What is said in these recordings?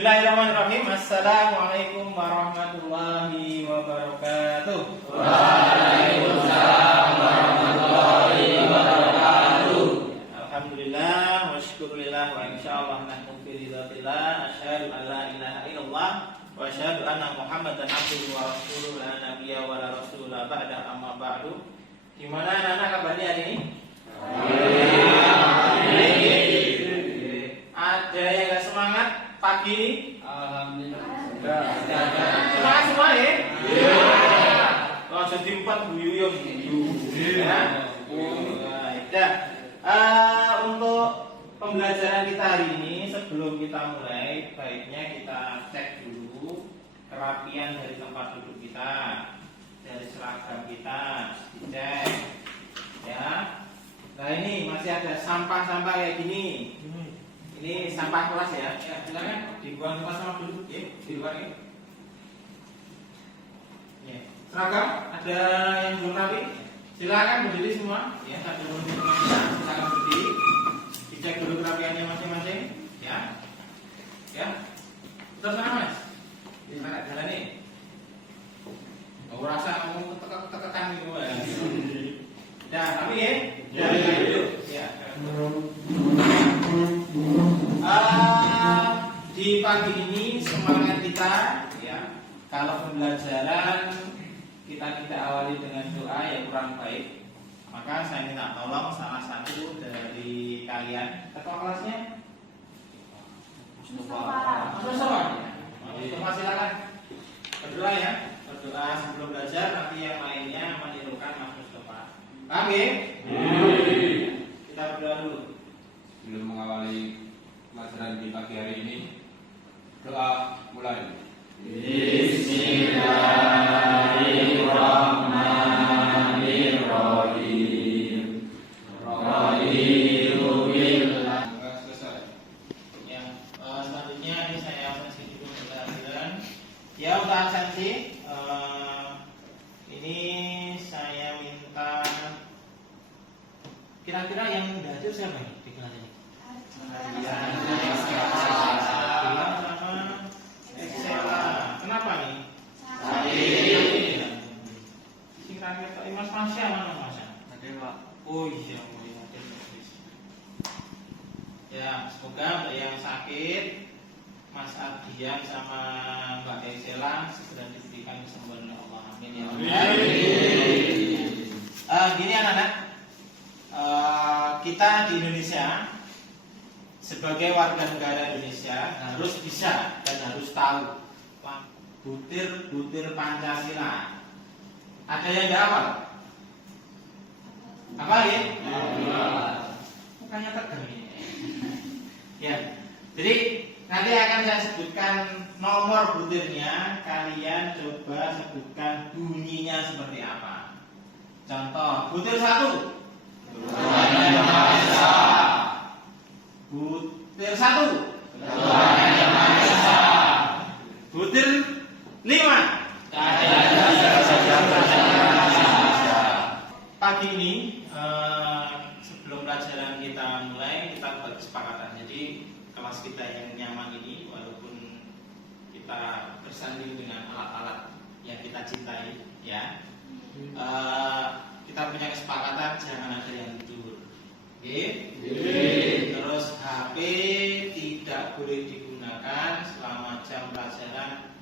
Bismillahirrahmanirrahim. Assalamualaikum warahmatullahi wabarakatuh. Waalaikumsalam warahmatullahi wabarakatuh. Alhamdulillah wa syukurillah wa insyaallah nahnu fi ridzatillah asyhadu an la ilaha illallah wa asyhadu anna Muhammadan abduhu wa rasuluhu la nabiyya wa la rasula ba'da amma ba'du. Gimana anak-anak kabarnya hari ini? Ada yang gak semangat pagi ini? Alhamdulillah. Semangat semua ya? Oh, jadi 4 buyu ya buyu. Ya. Untuk pembelajaran kita hari ini, sebelum kita mulai, baiknya kita cek dulu kerapian dari tempat duduk kita, dari seragam kita, dicek. Ya. Nah ini masih ada sampah-sampah kayak gini. Ini sampah kelas ya. Ya, silakan dibuang tempat sama dulu, ya, di luar ini. Ya. Seragam ada yang belum rapi? Silakan berdiri semua. Ya, ada belum silakan berdiri. Dicek dulu kerapiannya masing-masing. Ya, ya. Terus sana mas. Gimana jalan nih? Mau rasa mau tekan gitu ya. Ya, tapi ya. Ya, dulu. Ya. Di pagi ini semangat kita ya, kalau pembelajaran kita awali dengan doa yang kurang baik, maka saya minta tolong salah satu dari kalian ketua kelasnya Mustafa silakan berdoa ya, berdoa sebelum belajar, nanti yang lainnya menirukan Mas Mustafa. Oke? Kita berdoa dulu Sebelum mengawali pelajaran di pagi hari ini, doa mulai. Bismillahirrahmanirrahim. Raditu billah. Selesai. Ya, selanjutnya ini saya absensi dulu pelajaran. Ya, untuk absensi ini saya minta kira-kira yang udah hadir siapa nih di kelas ini? Kenapa nih? Kira-kira Mas Masya mana Mas? Ada Pak. Oh iya, ya semoga untuk yang sakit Mas Ardian sama Mbak Excella segera diberikan kesembuhan oleh Allah. Amin ya Allah. Gini anak-anak, kita di Indonesia sebagai warga negara Indonesia harus bisa dan harus tahu butir-butir Pancasila. Ada yang tidak hafal? Apa ya? Mukanya tegang ini. Ya, jadi nanti akan saya sebutkan nomor butirnya. Kalian coba sebutkan bunyinya seperti apa. Contoh, butir 1. Tuhan Yang Maha Esa. Butir 1. Tuhan Yang Maha Esa. Butir 5. Pagi ini sebelum pelajaran kita mulai, kita buat kesepakatan. Jadi kelas kita yang nyaman ini, walaupun kita bersanding dengan alat-alat yang kita cintai, ya, kita punya kesepakatan jangan ada yang tidur. Oke? Terus HP tidak boleh digunakan selama jam pelajaran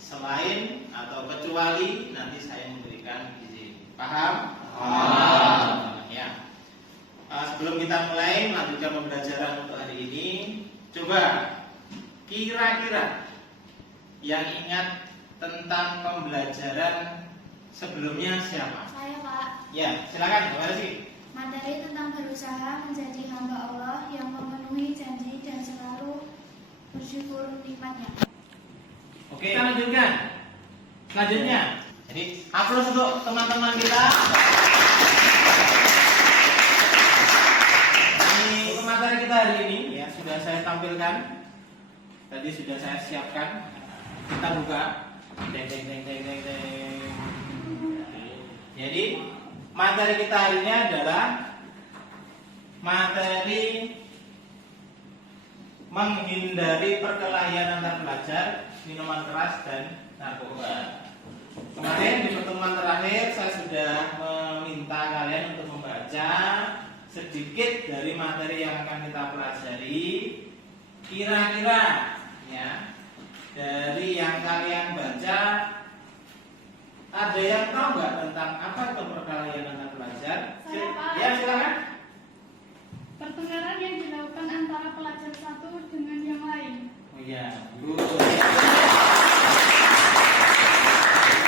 selain atau kecuali nanti saya memberikan izin. Paham? Ya. Sebelum kita mulai melanjutkan pembelajaran untuk hari ini, coba kira-kira yang ingat tentang pembelajaran sebelumnya siapa? Saya Pak. Ya, silakan. Terima kasih. Materi tentang berusaha menjadi hamba Allah yang memenuhi janji dan selalu bersyukur nikmatnya. Oke, kita lanjutkan. Selanjutnya, jadi aplaus untuk teman-teman kita. Ini materi kita hari ini ya sudah saya tampilkan. Tadi sudah saya siapkan. Kita buka. Deng deng deng deng deng deng. Jadi materi kita hari ini adalah materi menghindari perkelahian antar pelajar, minuman keras dan narkoba. Kemarin di pertemuan terakhir saya sudah meminta kalian untuk membaca sedikit dari materi yang akan kita pelajari. Kira-kira ya, dari yang kalian baca ada yang tahu nggak tentang apa itu perkelahian antar pelajar? Saya, Pak. Ya, silakan. Pertengkaran yang dilakukan antara pelajar satu dengan yang lain. Oh iya,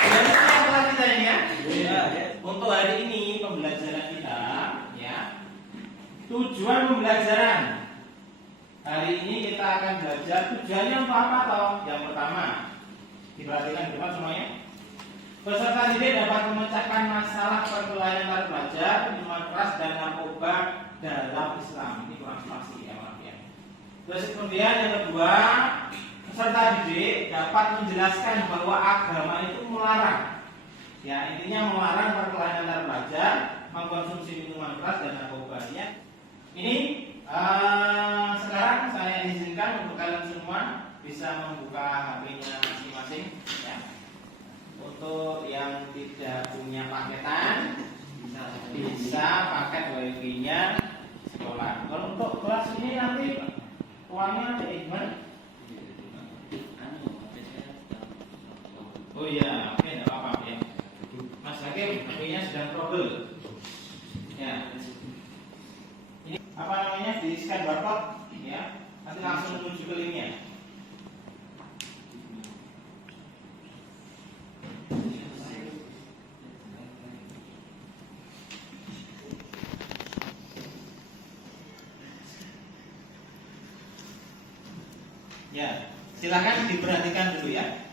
dan yang telah kita ini ya. Untuk hari ini pembelajaran kita ya. Tujuan pembelajaran hari ini kita akan belajar tujuannya untuk apa toh? Yang pertama, diperhatikan depan semuanya. Peserta didik dapat memecahkan masalah perkelahian antar pelajar, minuman keras dan narkoba dalam Islam. Ini kurang pasti ya, maaf ya. Terus kemudian yang kedua, peserta didik dapat menjelaskan bahwa agama itu melarang. Ya, intinya melarang perkelahian antar pelajar, mengkonsumsi minuman keras dan narkoba ya. Ini sekarang saya izinkan untuk kalian semua bisa membuka HP-nya masing-masing ya. Untuk yang tidak punya paketan bisa paket WiFi-nya sekolah. Kalau untuk kelas ini nanti uangnya gimana? Oh iya, oke, tidak apa-apa ya. Mas Hakim, HP-nya sedang trouble. Ya. Ini apa namanya? Di scan barcode ya. Nanti langsung menuju ke linknya. Ya, silakan diperhatikan dulu ya.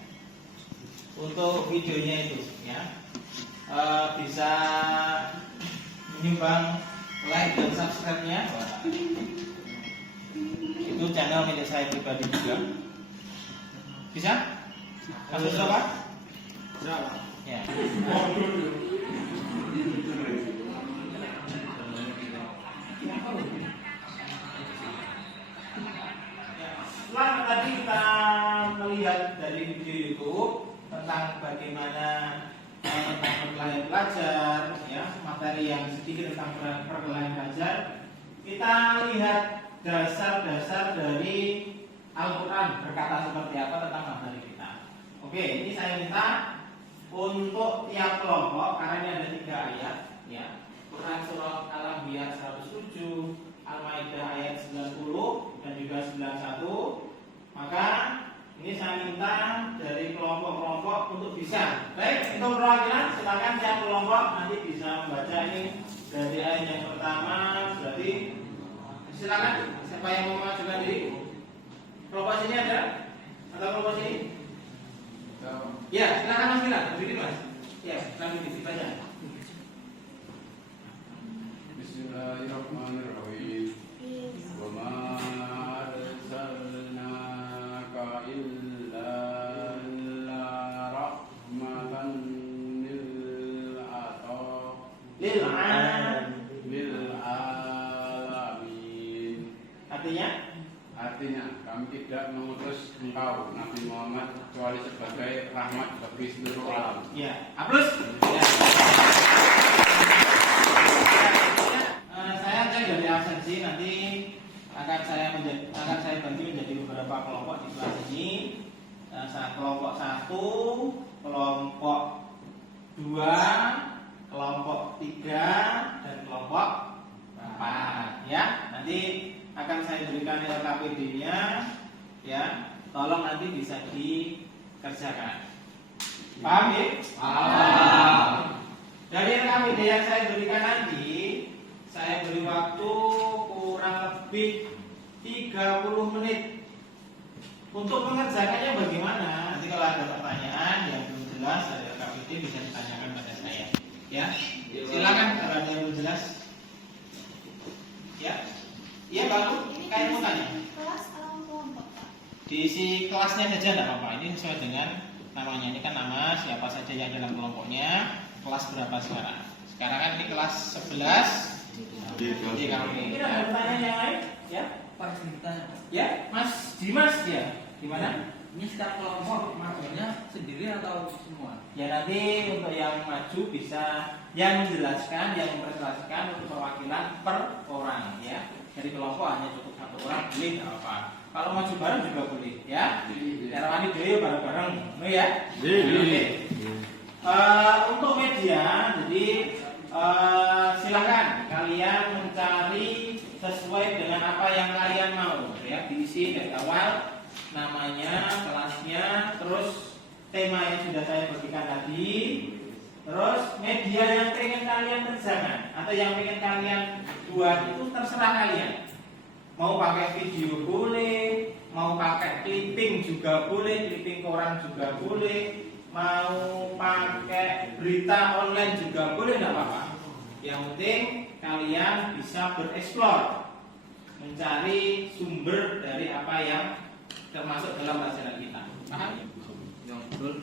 Untuk videonya itu ya, bisa menyumbang like dan subscribe-nya. Itu channel milik saya pribadi juga. Bisa? Kasus apa? Ya. Setelah tadi kita melihat dari video YouTube tentang bagaimana tentang perkelahian pelajar, ya, materi yang sedikit tentang perkelahian pelajar, kita lihat dasar-dasar dari Al-Quran berkata seperti apa tentang materi kita. Oke, ini saya minta untuk tiap kelompok, karena ini ada 3 ayat, ya. Quran surah Al-Anbiya 107, Al-Maidah ayat 90 dan juga 91. Maka ini saya minta dari kelompok-kelompok untuk bisa. Baik, untuk perwakilan silakan tiap kelompok nanti bisa membaca ini dari ayat yang pertama. Berarti silakan siapa yang mau mengajukan diri. Kelompok sini ada? Atau kelompok sini? Ya, silakan Mas Mila, berdiri Mas. Ya, silakan dibaca. Bismillahirrahmanirrahim. Wa ma arsalnaka illa rahmatan lil alamin. Artinya kami tidak mengutus engkau Nabi Muhammad kecuali sebagai rahmat bagi seluruh alam. ya, aplaus. Ya. Saya cek dari absensi, nanti akan saya bagi menjadi beberapa kelompok di kelas ini. Kelompok 1, kelompok 2, kelompok 3, dan kelompok 4. Ya, nanti akan saya berikan LKPD-nya, ya. Tolong nanti bisa dikerjakan. Paham ya? Paham. Dari LKPD yang saya berikan nanti, saya beri waktu kurang lebih 30 menit. Untuk mengerjakannya bagaimana? Nanti kalau ada pertanyaan yang belum jelas dari LKPD bisa ditanyakan pada saya. Ya, silakan kalau ada yang belum jelas. Ya, iya baru kayak mau tanya. Kelas atau kelompok, Pak? Diisi kelasnya saja tidak apa-apa. Ini sesuai dengan namanya. Ini kan nama siapa saja yang dalam kelompoknya. Kelas berapa sekarang? Sekarang kan ini kelas 11. Jadi kalau ini ada pertanyaan yang lain, ya? Pak ceritanya. Ya, Mas Dimas ya. Gimana? Ini setiap kelompok majunya sendiri atau semua? Ya nanti untuk yang maju bisa yang menjelaskan, yang mempresentasikan untuk perwakilan per orang ya. Jadi kelompok hanya cukup satu orang boleh nggak apa. Kalau maju bareng juga boleh ya. Terawani dhewe bareng-bareng, ya. Oke. Untuk media, jadi silakan kalian mencari sesuai dengan apa yang kalian mau ya. Diisi dari awal namanya, kelasnya, terus tema yang sudah saya berikan tadi, terus media yang pengen kalian kerjakan atau yang pengen kalian buat itu terserah kalian. Mau pakai video boleh, mau pakai clipping juga boleh, clipping koran juga boleh, mau pakai berita online juga boleh, tidak apa-apa. Yang penting kalian bisa bereksplor, mencari sumber dari apa yang termasuk dalam pelajaran kita. Paham? Yang betul.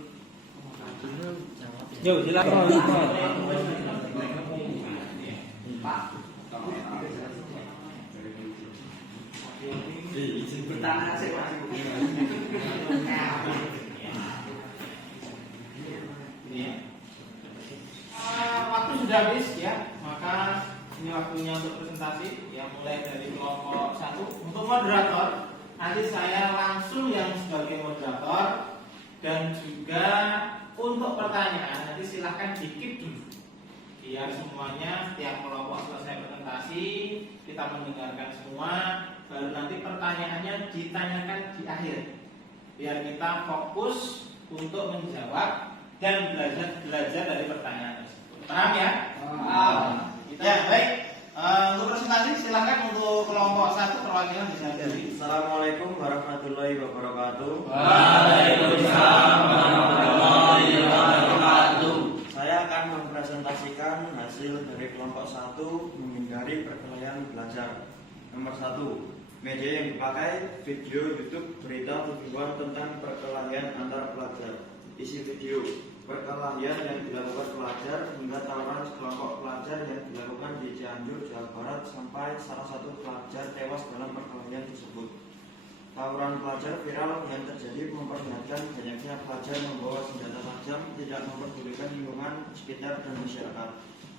Yo, silakan. Pak. Izin bertanya sih Pak. Waktu sudah habis ya, maka ini waktunya untuk presentasi ya, mulai dari kelompok 1. Untuk moderator, nanti saya langsung yang sebagai moderator, dan juga untuk pertanyaan nanti silahkan di-keep dulu biar semuanya setiap kelompok selesai presentasi kita mendengarkan semua, baru nanti pertanyaannya ditanyakan di akhir biar kita fokus untuk menjawab dan belajar dari pertanyaan tersebut. Paham ya? Ya, baik. Untuk presentasi silahkan untuk kelompok 1 perwakilan bisa berdiri. Assalamualaikum warahmatullahi wabarakatuh. Waalaikumsalam warahmatullahi wabarakatuh. Saya akan mempresentasikan hasil dari kelompok 1 menghindari perkelahian belajar. Nomor 1, media yang dipakai video YouTube berita tujuan tentang perkelahian antar pelajar. Isi video: perkelahian yang dilakukan pelajar hingga tawuran sekelompok pelajar yang dilakukan di Cianjur, Jawa Barat sampai salah satu pelajar tewas dalam perkelahian tersebut. Tawuran pelajar viral yang terjadi memperlihatkan banyaknya pelajar membawa senjata tajam, tidak memperdulikan lingkungan sekitar dan masyarakat.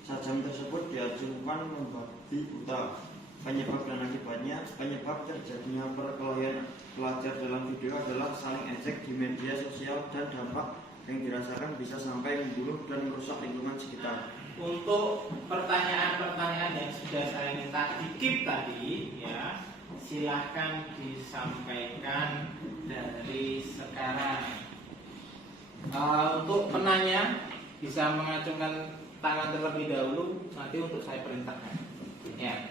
Tajam tersebut diacungkan membabi buta. Penyebab dan akibatnya: penyebab terjadinya perkelahian pelajar dalam video adalah saling ejek di media sosial dan dampak yang dirasakan bisa sampai membunuh dan merusak lingkungan sekitar. Untuk pertanyaan-pertanyaan yang sudah saya minta di-keep tadi ya, silahkan disampaikan dari sekarang. Untuk penanya bisa mengacungkan tangan terlebih dahulu, nanti untuk saya perintahkan. Ya.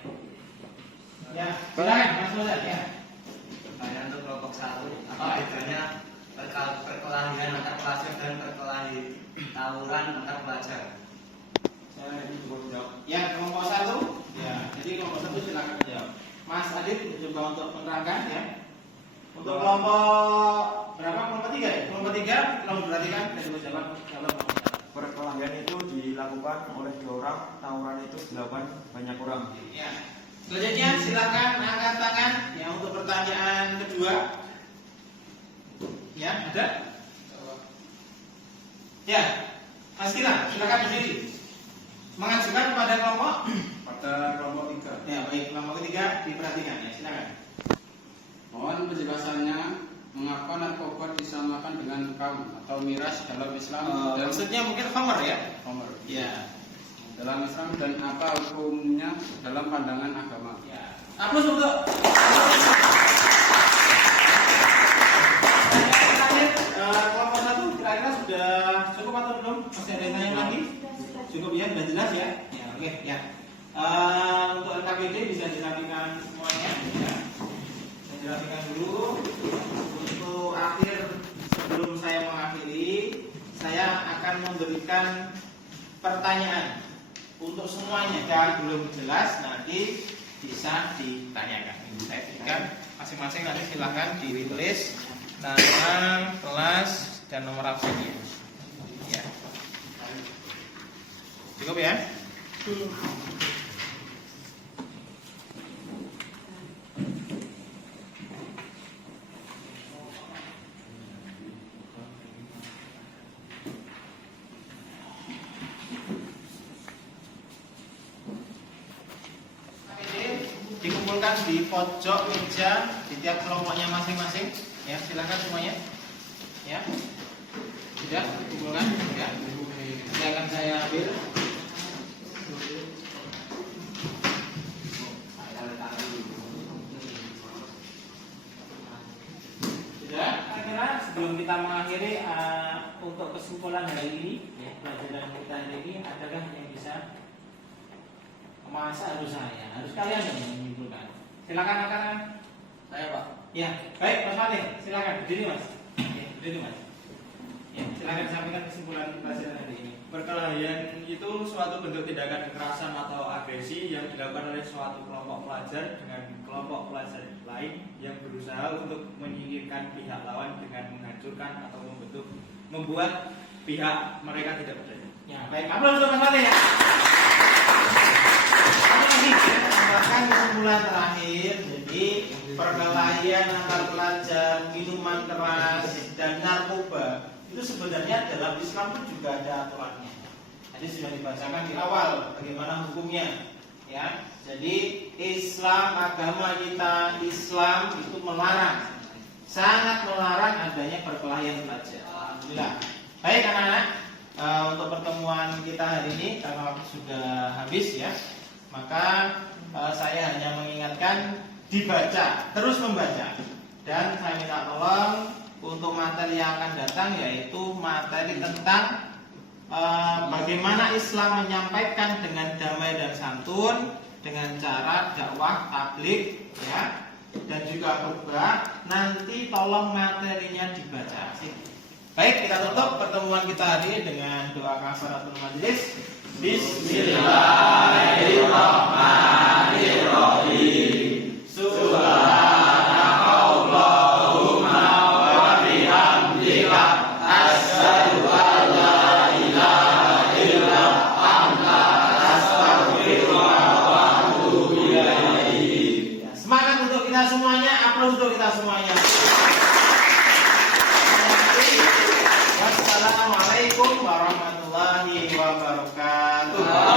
Ya, silakan Mas Muhammad ya. Pertanyaan untuk kelompok 1. Apa bedanya perkelahian antar pelajar dan perkelahian tawuran antar pelajar? Saya ini coba menjawab. Ya, kelompok 1. Ya, jadi kelompok 1 silakan menjawab. Mas Adit coba untuk menerangkan ya. Untuk kelompok berapa? Kelompok 3 ya? Kelompok 3 tolong perhatikan dan coba jawab kalau Perkelahian itu dilakukan oleh 2 orang, tawuran itu dilakukan banyak orang. ya. Selanjutnya silakan angkat tangan yang untuk pertanyaan kedua. Ya, ada? Ya, Mas Kila, silakan berdiri. Mengajukan kepada kelompok? Pada kelompok 3. Ya, baik, kelompok ketiga diperhatikan ya, silakan. Mohon penjelasannya mengapa narkoba disamakan dengan kam atau miras dalam Islam dan Maksudnya mungkin khamar ya? homer. Ya. Dalam Islam dan apa hukumnya dalam pandangan agama? Ya. Aplaus untuk kelompok 1 kira-kira sudah cukup atau belum? Masih ada yang tanya lagi? Cukup ya, sudah jelas ya? Ya, oke, ya. Untuk LKPD bisa dirapikan semuanya ya. Saya dirapikan dulu. Untuk akhir sebelum saya mengakhiri, saya akan memberikan pertanyaan untuk semuanya. Kalau belum jelas nanti bisa ditanyakan. Saya berikan masing-masing, nanti silakan ditulis nama, kelas, dan nomor absennya. Ya. Cukup ya? kumpulkan di pojok meja di tiap kelompoknya masing-masing. Ya, silakan semuanya. Ya. Sudah kumpulkan ya. Ini akan saya ambil. Sudah, kira-kira sebelum kita mengakhiri untuk kesimpulan hari ini, ya, pelajaran kita hari ini, adakah yang bisa? Masa harus saya, harus kalian yang menyimpulkan. Silakan akan Saya Pak. ya, baik Mas Fatih, silakan berdiri Mas. Ya, berdiri Mas. Ya, silakan sampaikan kesimpulan pelajaran hari ini. Perkelahian itu suatu bentuk tindakan kekerasan atau agresi yang dilakukan oleh suatu kelompok pelajar dengan kelompok pelajar lain yang berusaha untuk menyingkirkan pihak lawan dengan menghancurkan atau membuat pihak mereka tidak berdaya. Ya, baik, aplaus untuk Mas Fatih ya. Kami lagi menambahkan kesimpulan terakhir. Jadi perkelahian antar pelajar, minuman keras dan narkoba itu sebenarnya dalam Islam pun juga ada aturannya. Tadi sudah dibacakan di awal bagaimana hukumnya. Ya, jadi Islam, agama kita Islam itu melarang, sangat melarang adanya perkelahian pelajar. Alhamdulillah. Baik anak-anak, untuk pertemuan kita hari ini karena waktu sudah habis ya, maka saya hanya mengingatkan dibaca, terus membaca. Dan saya minta tolong untuk materi yang akan datang yaitu materi tentang bagaimana Islam menyampaikan dengan damai dan santun dengan cara dakwah tabligh ya, dan juga khutbah. Nanti tolong materinya dibaca. Baik, kita tutup pertemuan kita hari ini dengan doa kafaratul majelis. Bismillahirrahmanirrahim. Subhanakallahumma wa bihamdika asyhadu an la ilaha illa anta astaghfiruka wa atubu ilaik. Semangat untuk kita semuanya, aplaus untuk kita semuanya. Wassalamualaikum warahmatullahi wabarakatuh.